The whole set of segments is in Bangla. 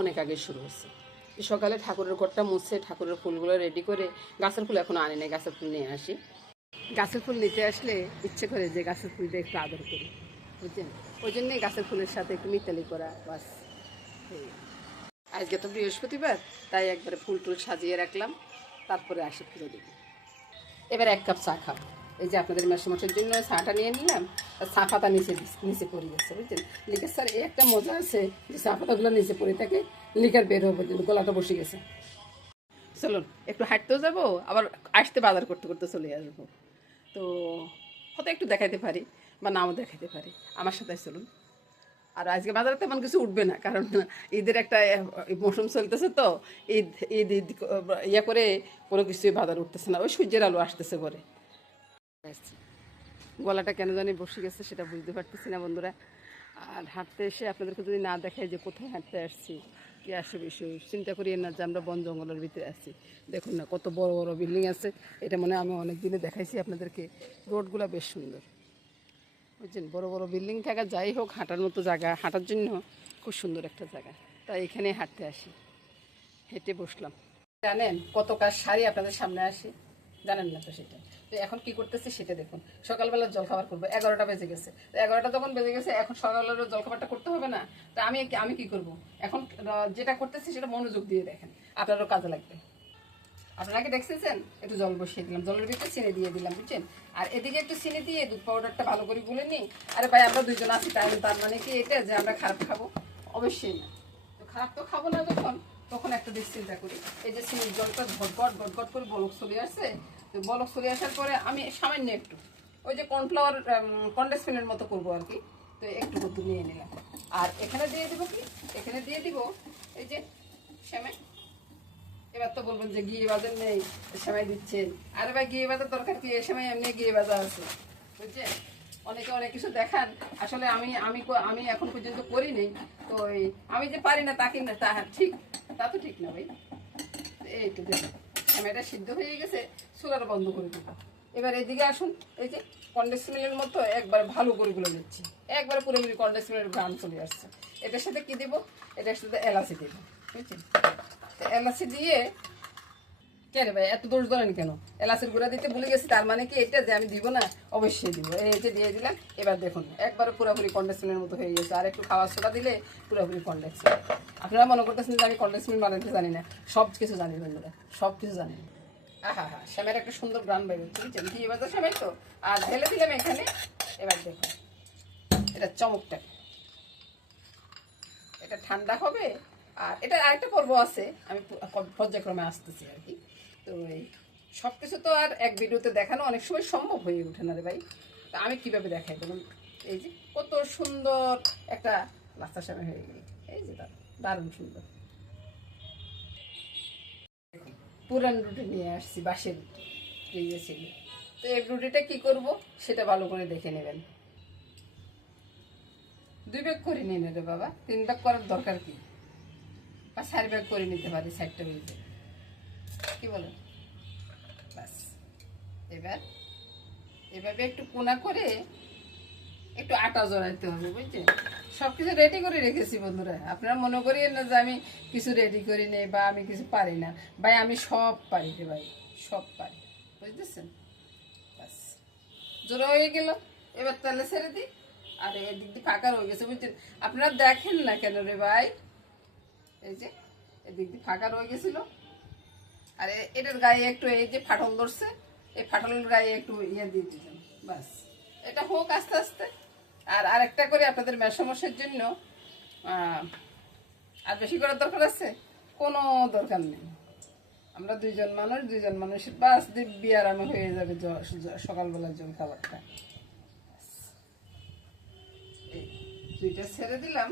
অনেক আগে শুরু হয়েছে। সকালে ঠাকুরের ঘরটা মুছে ঠাকুরের ফুলগুলো রেডি করে, গাছের ফুল এখনো আনি নাই, গাছের ফুল নিয়ে আসি। গাছের ফুল নিতে আসলে ইচ্ছে করে যে গাছের ফুলটা একটু আদর করি, বুঝছেন? ওই জন্যই গাছের ফুলের সাথে একটু মিতালি করা, বাস। আজকে তো বৃহস্পতিবার, তাই একবারে ফুল টুল সাজিয়ে রাখলাম, তারপরে আসি পুজো দেবো। এবার 1 কাপ চা খাবো। এই যে আপনাদের মেসমসের জন্য চাটা নিয়ে নিলাম, আর চা পাতা নিচে পড়ে গেছে, বুঝছেন? লিকার স্যার এই একটা মজা আছে যে চা পাতাগুলো নিচে পড়ে থাকে, লিকার বের হবো, গলাটা বসে গেছে। চলুন একটু হাঁটতেও যাবো, আবার আসতে বাজার করতে করতে চলে আসবো। তো হয়তো একটু দেখাইতে পারি বা নাও দেখাইতে পারি, আমার সাথে চলুন। আর আজকে বাজারে তেমন কিছু উঠবে না, কারণ ঈদের একটা মৌসুম চলতেছে, তো ঈদ ঈদ ঈদ ইয়া করে কোনো কিছুই বাজার উঠতেছে না, ওই সূর্যের আলো আসতেছে পরে। গলাটা কেন জানি বসে গেছে সেটা বুঝতে পারতেছি না বন্ধুরা। আর হাঁটতে এসে আপনাদেরকে যদি না দেখাই যে কোথায় হাঁটতে আসছি, কি আসে বিষয়, চিন্তা করি না যে আমরা বন জঙ্গলের ভিতরে আছি। দেখুন না কত বড় বড় বিল্ডিং আছে, এটা মনে আমি অনেক দিনে দেখাইছি আপনাদেরকে। রোডগুলো বেশ সুন্দর, বুঝছেন? বড় বড় বিল্ডিং থাকা, যাই হোক হাঁটার মতো জায়গা, হাঁটার জন্য খুব সুন্দর একটা জায়গা, তাই এখানে হাঁটতে আসি। হেঁটে বসলাম। জানেন কত কাজ সারি আপনাদের সামনে আসি, জানেন না তো সেটা। তো এখন কি করতেছি সেটা দেখুন। সকালবেলা জলখাবার করবো, 11টা বেজে গেছে। তো 11টা যখন বেজে গেছে, এখন সকালের জলখাবারটা করতে হবে না? তো আমি কি করব এখন? যেটা করতেছি সেটা মনোযোগ দিয়ে দেখেন, আপনারও কাজে লাগবে। আপনারা কি দেখছেন? একটু জল বসিয়ে দিলাম, জলের ভিতরে চিনি দিয়ে দিলাম, বুঝছেন? আর এদিকে একটু চিনি দিয়ে দুধ পাউডারটা ভালো করে গুলে নিই। আরে ভাই, আমরা দুইজন আছি, তার মানে কি এটা যে আমরা খারাপ খাবো? অবশ্যই না। তো খারাপ তো খাবো না, তখন একটা দিক চিন্তা করি। এই যে চিনির জলটা ঘটঘট ঘটঘট করে বলক চলে আসছে। তো বলক চলে আসার পরে আমি সামান্য একটু ওই যে কর্নফ্লাওয়ার কন্ডেন্সের মতো করবো আর কি। তো একটু দুধ নিয়ে নিলাম, আর এখানে দিয়ে দিব কি, এখানে দিয়ে দিব এই যে সেমাই। এবার তো বলবেন যে ঘিয়ে বাজার নেই, সেমাই দিচ্ছেন। আরে ভাই, ঘিয়ে বাজার দরকার কি? এই সময় এমনি ঘিয়ে বাজার আছে, বুঝছেন? অনেকে অনেক কিছু দেখান, আসলে আমি আমি আমি এখন পর্যন্ত করিনি। তো আমি যে পারি না তা কি না, তা ঠিক, তা তো ঠিক না ভাই। এই তো দেখুন সেমাইটা সিদ্ধ হয়ে গেছে, চুলাটা বন্ধ করে দেবো। এবার এদিকে আসুন, এই যে কন্ডেন্স মিল্কের মতো একবার ভালো করে গুলো দিচ্ছি, একবার পুরোপুরি কন্ডেন্স মিল্কের গ্রাম চলে আসছে। এটার সাথে কি দেবো? এটার সাথে এলাচি দেবো, বুঝছেন? এলাচি দিয়ে, কেন ভাই এত দোষ ধরেন কেন? এলাচের গুঁড়া দিতে ভুলে গেছি, তার মানে কি এটা যে আমি দিব না? অবশ্যই দিব। এই যে দিয়ে দিলাম। এবার দেখুন একবারে পুরোপুরি কন্ডেন্সের মতো হয়ে গেছে। আর একটু খাওয়ার সোডা দিলে পুরোপুরি কন্ডেন্স। আপনারা মনে করতেছেন যে আমি কন্ডেন্স মিল্ক বানাতে জানি না? সব কিছু জানি বন্ধুরা, সব কিছু জানি। আহা হা, শ্যামের একটা সুন্দর গ্রাম বের হচ্ছে, বুঝছেন? কি এবার তো শ্যামের তো আর ঢেলে দিলাম এখানে। এবার দেখুন এটা চমকটা, এটা ঠান্ডা হবে। আর এটা আরেকটা পর্ব আছে, আমি পর্যায়ক্রমে আসতেছি আর কি। তো এই সব কিছু তো আর এক ভিডিওতে দেখানো অনেক সময় সম্ভব হয়ে ওঠে না রে ভাই। তা আমি কীভাবে দেখাই বলুন? এই যে কত সুন্দর একটা নাস্তার সময় হয়ে গেল, এই যে দারুণ সুন্দর। পুরান রুটি নিয়ে আসছি, বাঁশের রুটি ছিল। তো এই রুটিটা কি করব সেটা ভালো করে দেখে নেবেন। 2 ভাগ করে নিয়ে নেবে বাবা, 3 ভাগ করার দরকার কি? বা 4 ভাগ করে নিতে পারি, 4টা রুটি, কি বলেন? বাস। এবার এভাবে একটু কোনা করে একটু আটা জড়াইতে হবে, বুঝছেন? সব কিছু রেডি করে রেখেছি বন্ধুরা। আপনারা মনে করিয়েন না যে আমি কিছু রেডি করি নেই বা আমি কিছু পারি না। ভাই আমি সব পারি রে ভাই, সব পারি, বুঝতেছেন? বাস, জোড়া হয়ে গেল। এবার তাহলে ছেড়ে দিই। আর এদিক দিয়ে ফাঁকা রয়ে গেছে, বুঝছেন? আপনারা দেখেন না কেন রে ভাই? এই যে এদিক দিয়ে ফাঁকা রয়ে গেছিল, আর এটার গায়ে একটু এই যে ফাটল ধরছে, এই ফাটলের গায়ে একটু ইয়ে দিয়ে দিলাম। বাস, এটা হোক আস্তে আস্তে। আর আরেকটা করে আপনাদের মেসমসের জন্য আর বেশি করার দরকার আছে? কোনো দরকার নেই। আমরা দুইজন মানুষের বাস দিব্যি আরামে হয়ে যাবে সকালবেলার জল খাবারটা। এই 2টা ছেড়ে দিলাম।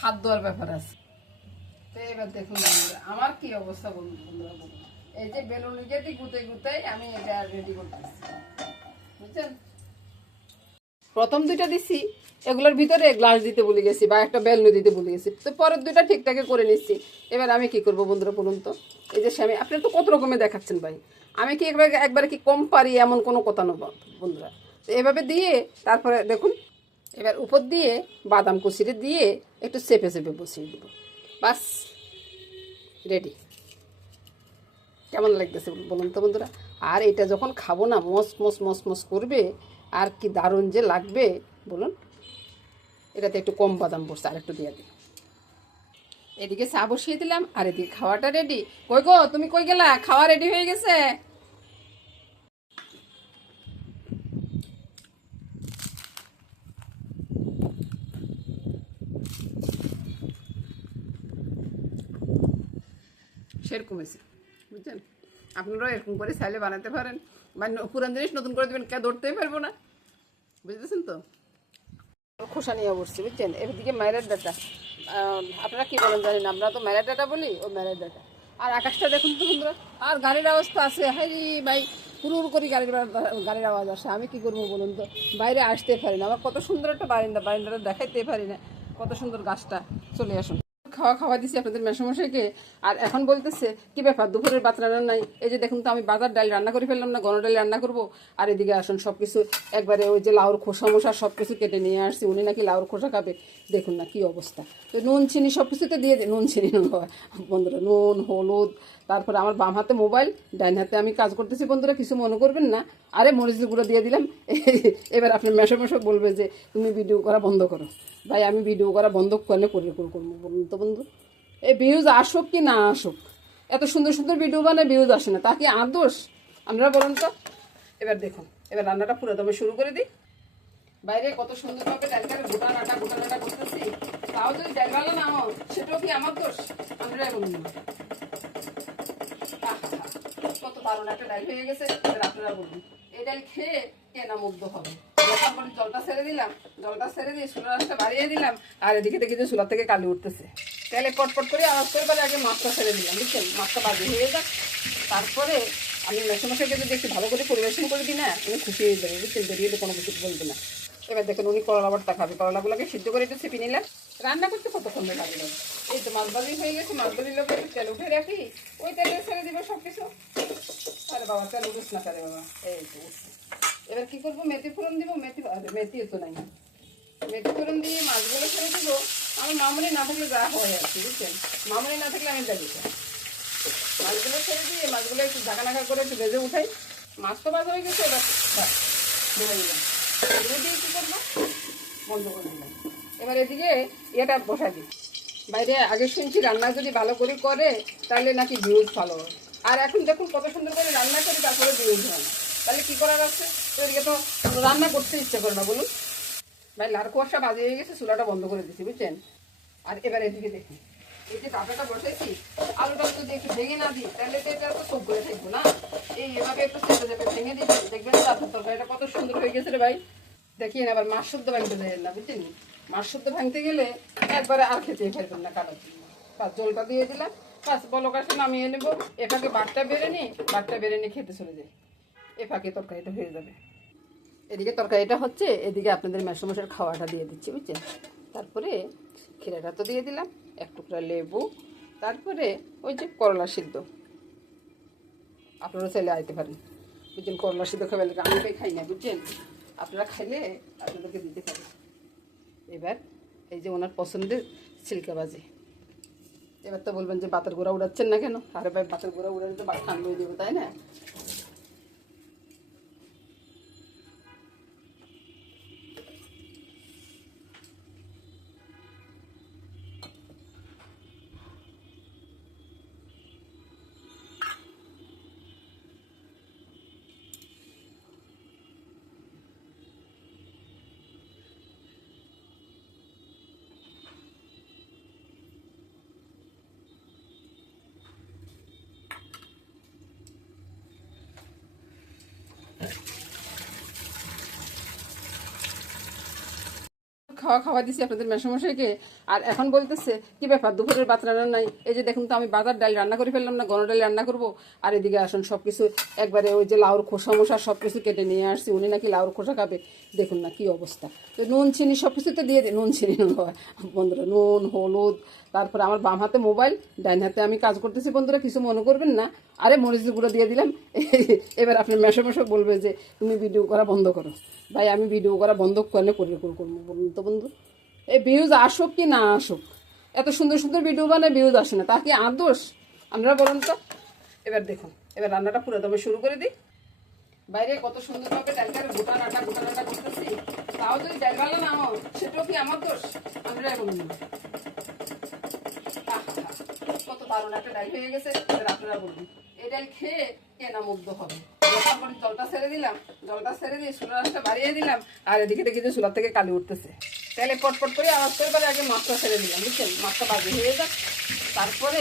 হাত ধোয়ার ব্যাপার আছে। তো এবার দেখুন আমার কি অবস্থা বন্ধুরা, বলুন। এই যে বেলুনি যেটি গুতে আমি এটা রেডি করতেছি, বুঝছেন? প্রথম 2টা দিছি, এগুলোর ভিতরে গ্লাস দিতে ভুলে গেছি বা একটা বেলুনি দিতে ভুলে গেছি। তো পরের 2টা ঠিকঠাক করে নিচ্ছি। এবার আমি কি করবো বন্ধুরা বলুন তো? এই যে স্বামী, আপনি তো কত রকমের দেখাচ্ছেন ভাই। আমি কি একবার কি কম পারি এমন কোনো কথা নেব বন্ধুরা? তো এভাবে দিয়ে তারপরে দেখুন, এবার উপর দিয়ে বাদাম কুচিরে দিয়ে একটু চেপে চেপে বসিয়ে দেবো, বাস রেডি। কেমন লাগতেছে বলুন তো বন্ধুরা? আর এটা যখন খাবো না, মস মস মস মস করবে, আর কি দারুণ যে লাগবে বলুন। এটাতে একটু কম বাদাম পড়ছে, আর একটু দিয়ে দিই। এদিকে চা বসিয়ে দিলাম, আর এদিকে খাওয়াটা রেডি। কই গো, তুমি কই গেলা? খাওয়া রেডি হয়ে গেছে। সেরকম হয়েছে, বুঝছেন? আপনারাও এরকম করে চাইলে বানাতে পারেন, বা পুরান জিনিস নতুন করে দেবেন, কে ধরতেই পারবো না, বুঝতেছেন তো? খোসা নিয়ে বসছি, বুঝছেন? এদিকে ম্যারের ডাটা, আপনারা কি বলেন জানি না, আমরা তো ম্যারের ডাটা বলি, ও ম্যারের ডাটা। আর আকাশটা দেখুন তো বন্ধুরা, আর গাড়ির আওয়াজ তো আছে, হাই ভাই, হুড় করে গাড়ির আওয়াজ আসে। আমি কি করবো বলুন তো, বাইরে আসতে পারি না। আমার কত সুন্দর একটা বারান্দাটা দেখাইতে পারি না, কত সুন্দর গাছটা। চলে আসুন। খাওয়া দিছি আপনাদের মেসমশাইকে, আর এখন বলতেছে কি ব্যাপার, দুপুরের ভাত রান্না নাই? এই যে দেখুন তো, আমি বাজার ডাল রান্না করে ফেললাম না, গণ ডাল রান্না করবো। আর এদিকে আসুন, সব কিছু একবারে ওই যে লাউর খোসা মোসা সব কিছু কেটে নিয়ে আসছি। উনি নাকি লাউর খোসা খাবে, দেখুন না কি অবস্থা। তো নুন চিনি সব কিছুতে দিয়ে দিই, নুন চিনি বন্ধুরা, নুন হলুদ। তারপরে আমার বাম হাতে মোবাইল, ডাইন হাতে আমি কাজ করতেছি বন্ধুরা, কিছু মনে করবেন না। আরে মরিচের গুঁড়ো দিয়ে দিলাম। এবার আপনি মেশো বলবে যে তুমি ভিডিও করা বন্ধ করো। ভাই আমি ভিডিও করা বন্ধ করলে করবো বলুন তো বন্ধু? এই ভিউজ আসুক কি না আসুক, এত সুন্দর সুন্দর ভিডিও বানায় ভিউজ আসে না, তা কি আদোষ? আপনারা বলুন তো। এবার দেখুন, এবার রান্নাটা পুরো দমে শুরু করে দিই। বাইরে কত সুন্দরভাবে ডালটাকে গোটা নাটা করতেছি, তাও যদি ডাল ভালো না হয়, সেটাও কি আমার দোষ? আপনারাই বলুন না। কত দারুণ একটা ডাল হয়ে গেছে, এবার আপনারা বলুন, এই ডাল খেয়ে কে না মুগ্ধ হবে? তারপরে জলটা ছেড়ে দিলাম, জলটা ছেড়ে দিয়ে চুলার আঁচটা বাড়িয়ে দিলাম। আর এদিকে দেখি যে চুলা থেকে কালি উঠতেছে, তেলে পটপট করে আওয়াজ করে পরে আগে মাছটা ছেড়ে দিলাম, বুঝছেন? মাছটা বাজি হয়ে যাক, তারপরে আমি মেসমশাইকে যদি একটু ভালো করে পরিবেশন করে দিই না, আমি খুশি হয়ে যাবো, বুঝছেন? বেরিয়ে কোনো কিছু বলবে না। এবার দেখুন, উনি করলা ভর্তা খাবে, করলাগুলোকে সিদ্ধ করে একটু চেপে নিলাম। রান্না করতে কতক্ষণ লাগলো? এই তো মাছ ভাজি হয়ে গেছে, মাছ ভাজির লোক একটু তেল উঠে রাখি, ওই তেলে ছেড়ে দিবে সব কিছু। আরে বাবা, তেল উঠিস না তারে বাবা, এই তো। এবার কি করবো, মেথি ফোড়ন দিব, মেথি তো নাই, মেথি ফোড়ন দিয়ে মাছগুলো ছেড়ে দেবো। আমার মামনি না থাকলে যা হয় আর কি, বুঝছেন? মামনি না থাকলে আমি যাবি, মাছগুলো ছেড়ে দিয়ে মাছগুলো একটু ঢাকা করে একটু ভেজে উঠাই। মাছ তো ভাজা হয়ে গেছে, এবার ধরে দিলাম, ধরে দিয়ে কী করবো, বন্ধ করে দিলাম। এবার এদিকে এটা বসাই দিই। বাইরে আগে শুনছি রান্না যদি ভালো করে করে তাহলে নাকি ভিউজ ভালো হয়, আর এখন দেখুন কত সুন্দর করে রান্না করি, তারপরে ভিউজ হয় না। তাহলে কী করার আছে? তো এদিকে তো রান্না করতে ইচ্ছে করে না, বলুন ভাই। লার কুয়াশা বাজে হয়ে গেছে, চুলাটা বন্ধ করে দিচ্ছি, বুঝছেন? আর এবার এদিকে দেখুন, এই যে ডাটাটা বসেছি, আলুটা যদি একটু ভেঙে না দিই তাহলে তো এটা তো সব করে থাকবো না। এভাবে একটু চেপে চেপে ভেঙে দিই, দেখবেন ডাটার তরকারিটা কত সুন্দর হয়ে গেছে রে ভাই। দেখিয়ে আবার মাছ শুদ্ধ ভাঙতে দেয় না, বুঝছেন? মাছ শুদ্ধ ভাঙতে গেলে একবারে আর খেতেই পারবেন না কাটার জন্য। বাস জলটা দিয়ে দিলাম, বাস বলক আসে নামিয়ে নেবো। এটাকে বাটটা বেড়ে নিয়ে খেতে চলে যায়, এ ফাঁকে তরকারিটা হয়ে যাবে। এদিকে তরকারিটা হচ্ছে, এদিকে আপনাদের মেসমশাইয়ের খাওয়াটা দিয়ে দিচ্ছি, বুঝছেন? তারপরে ক্ষীরাটা তো দিয়ে দিলাম, এক টুকরা লেবু, তারপরে ওই যে করলা সিদ্ধ। আপনারা চাইলে আইতে পারেন, বুঝছেন? করলা সিদ্ধ খাবে, আমি তাই খাই না, বুঝছেন? আপনারা খাইলে আপনাদেরকে দিতে পারেন। এবার এই যে ওনার পছন্দের ছিলকা বাজি। এবার তো বলবেন যে বাতের গোড়া উড়াচ্ছেন না কেন? আরে ভাই, বাতের গোড়া উড়ালে তো বাত ঠান্ডা হয়ে দেবো, তাই না? খাওয়া খাওয়া দিছি আপনাদের মেশামশাইকে। আর এখন বলতেছে কি ব্যাপার দুপুরের ভাত রান্না নাই? এই যে দেখুন তো আমি বাজার ডাল রান্না করে ফেললাম না, গণ ডাল রান্না করবো। আর এদিকে আসুন সব কিছু একবারে ওই যে লাউর খোসা মোসা সব কিছু কেটে নিয়ে আসছি, উনি নাকি লাউর খোসা খাবে। দেখুন না কি অবস্থা। তো নুন চিনি সব কিছুতে দিয়ে দিই, নুন চিনি বন্ধুরা, নুন হলুদ, তারপরে আমার বাম হাতে মোবাইল, ডাইন হাতে আমি কাজ করতেছি বন্ধুরা, কিছু মনে করবেন না। আরে মরিচের গুঁড়ো দিয়ে দিলাম। এবার আপনি মেশো বলবে যে তুমি ভিডিও করা বন্ধ করো। ভাই আমি ভিডিও করা বন্ধ করলে করবো বলুন তো বন্ধু? এই ভিউজ আসুক কি না আসুক, এত সুন্দর সুন্দর ভিডিও বানায় ভিউজ আসে না, তা কি আর দোষ? আপনারা বলুন তো। এবার দেখুন, এবার রান্নাটা পুরো দমে শুরু করে দিই। বাইরে কত সুন্দরভাবে ডালটার গোটা নাটা করতেছি, তাও যদি ডাল ভালো না হয় সেটাও কি আমার দোষ? আপনারাই বলুন। কত দারুণ একটা ডাল হয়ে গেছে, এবার আপনারা বলুন এই ডাল খেয়ে কে না মুগ্ধ হবে। তারপরে জলটা ছেড়ে দিলাম, জলটা ছেড়ে দিয়ে চুলাটা বাড়িয়ে দিলাম। আর এদিকে দেখি যে চুলার থেকে কালি উঠতেছে, তাহলে পটপট করে আওয়াজ করে পরে আগে মাছটা ছেড়ে দিলাম, বুঝছেন? মাছটা বাজি হয়ে যাক, তারপরে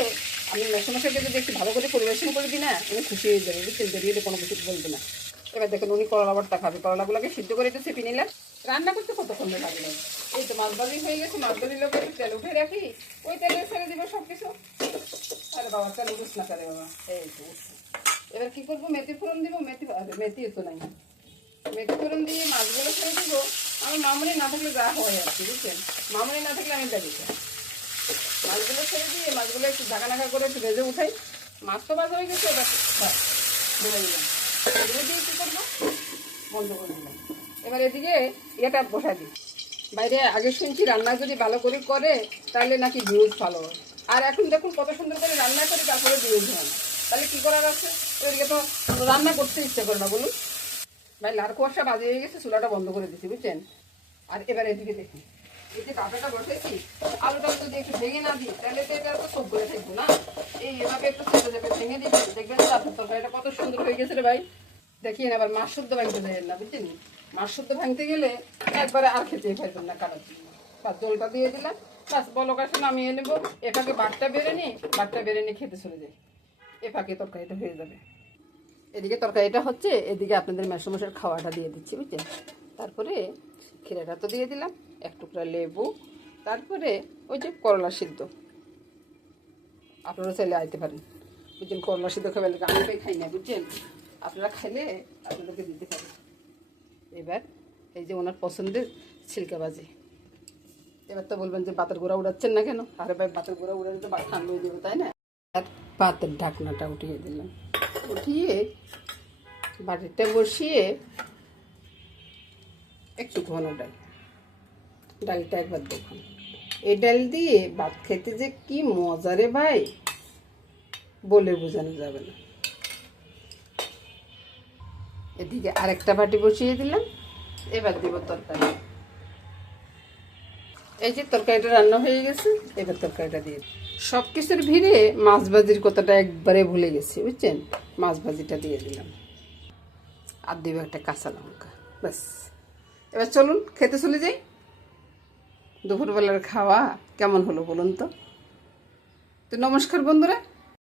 আমি মেশামশাইকে যদি একটু ভালো করে পরিবেশন করে দিই না, উনি খুশি হয়ে যাবে, বুঝছেন? বেরিয়ে কোনো কিছু বলবে না। এবার দেখেন উনি করলা ভর্তা খাবে, করলাগুলোকে সিদ্ধ করে একটু চেপে নিলাম। রান্না করতে কতক্ষণ লাগলো? এই তো মাছ ভাজি হয়ে গেছে, মাছ ভাজির লোক একটু তেল উঠে রাখি, ওই তেলে ছেড়ে দিব সব কিছু। আরে বাবা তেল উঠুস না করে বাবা, এই তো উঠছে। এবার কি করবো, মেথি ফোড়ন দিব, মেথি তো নাই, মেথি ফোড়ন দিয়ে মাছগুলো ছেড়ে দিব। আমার মামুনি না থাকলে যা হয় আর কি, বুঝছেন? মামুনি না থাকলে আমি দেখি মাছগুলো ছেড়ে দিয়ে মাছগুলো একটু ঢাকা ঢাকা করে একটু ভেজে উঠাই। মাছ তো ভাজা হয়ে গেছে, এবার ধরে দিলাম, এগুলো দিয়ে কী করবো, বন্ধ করে দিলাম। এবার এদিকে এটা বসা দিই। বাইরে আগে শুনছি রান্না যদি ভালো করে করে তাহলে নাকি ভিউজ ভালো হয়, আর এখন দেখুন কত সুন্দর করে রান্না করি তারপরে ভিউজ হয় না, তাহলে কী করার আছে? এদিকে তো রান্না করতে ইচ্ছে করে না, বলুন ভাই। লার কুয়াশা বাজে হয়ে গেছে, চুলাটা বন্ধ করে দিচ্ছি, বুঝছেন? আর এবার এদিকে দেখুন, এই যে কাঁটাটা বসেছি, আলুটা যদি একটু ভেঙে না দিই তাহলে তো এটা তো সব করে থাকবো না। এই এভাবে একটু চেপে চেপে ভেঙে দিচ্ছি, দেখবেন তো আপনার তরকারিটা কত সুন্দর হয়ে গেছে রে ভাই। দেখিয়ে আবার মাছ শুদ্ধ ভাঙতে দেবেন না, বুঝছেন? মাছ শুদ্ধ ভাঙতে গেলে একবারে আর খেতে পারবেন না কারোর জন্য। বাস জলটা দিয়ে দিলাম, বাস বলকাশে নামিয়ে নেবো। এফাকে বাটটা বেড়ে নিই, বাটটা বেড়ে নিয়ে খেতে চলে যাই, এফাকে তরকারিটা হয়ে যাবে। এদিকে তরকারিটা হচ্ছে, এদিকে আপনাদের মেশামশার খাওয়াটা দিয়ে দিচ্ছি, বুঝছেন? তারপরে ক্ষীরাটা তো দিয়ে দিলাম, এক টুকরা লেবু, তারপরে ওই যে করলা সিদ্ধ, আপনারা চাইলে আইতে পারেন, বুঝছেন? করলা সিদ্ধ খাবেন, আমি পাই খাই না, বুঝছেন? আপনারা খাইলে আপনাদেরকে দিতে পারেন। এবার এই যে ওনার পছন্দের ছিলকা ভাজি। এবার তো বলবেন যে বাতের গোড়া উড়াচ্ছেন না কেন? আরে ভাই বাতের গোড়া উড়ালে তো ঠান্ডা হয়ে যাবে, তাই না? আর পাতের ঢাকনাটা উঠিয়ে দিলাম, উঠিয়ে বাটিটা বসিয়ে একটু ঘন ডালটা একবার দেখুন। এই ডাল দিয়ে ভাত খেতে যে কি মজা রে ভাই, বলে বোঝানো যাবে না। এদিকে আরেকটা বাটি বসিয়ে দিলাম, এবার দিব তরকারি। এই যে তরকারিটা রান্না হয়ে গেছে, এবার তরকারিটা দিয়ে সব কিছুর ভিড়ে মাছ ভাজির কথাটা একবারে ভুলে গেছি, বুঝছেন? মাছ ভাজিটা দিয়ে দিলাম, আর দেব একটা কাঁচা লঙ্কা, ব্যাস। এবার চলুন খেতে চলে যাই। দুপুরবেলার খাওয়া কেমন হলো বলুন তো? তো নমস্কার বন্ধুরা।